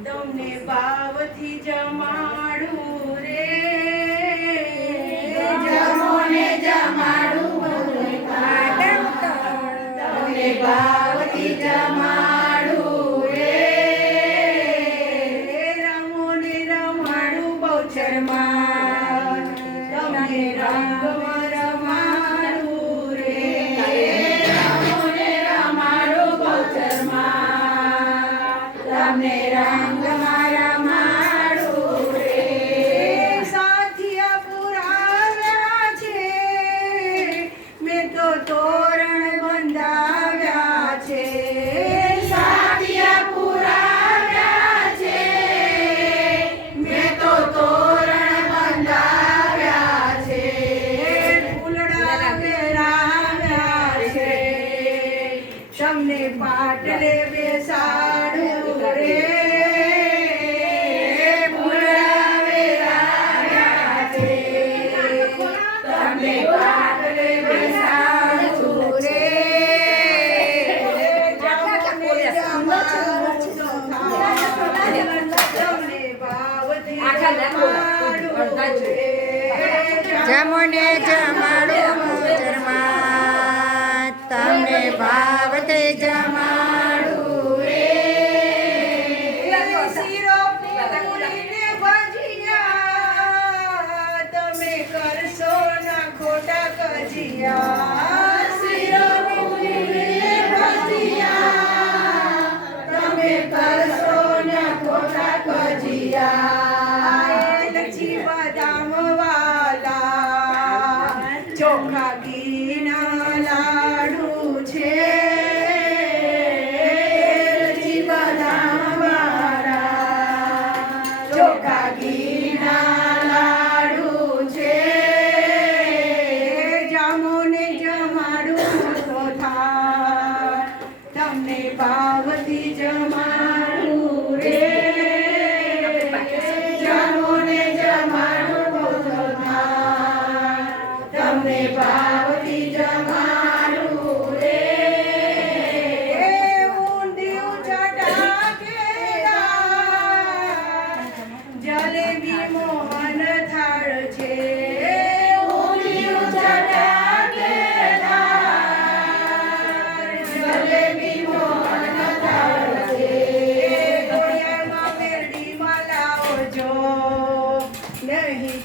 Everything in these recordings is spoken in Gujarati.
તમને ભાવથી જમાડું રે. જમોને જમાડું તમને ભાવથી જમા Yeah. पार्वती जमा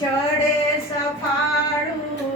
ચડે સફાળું.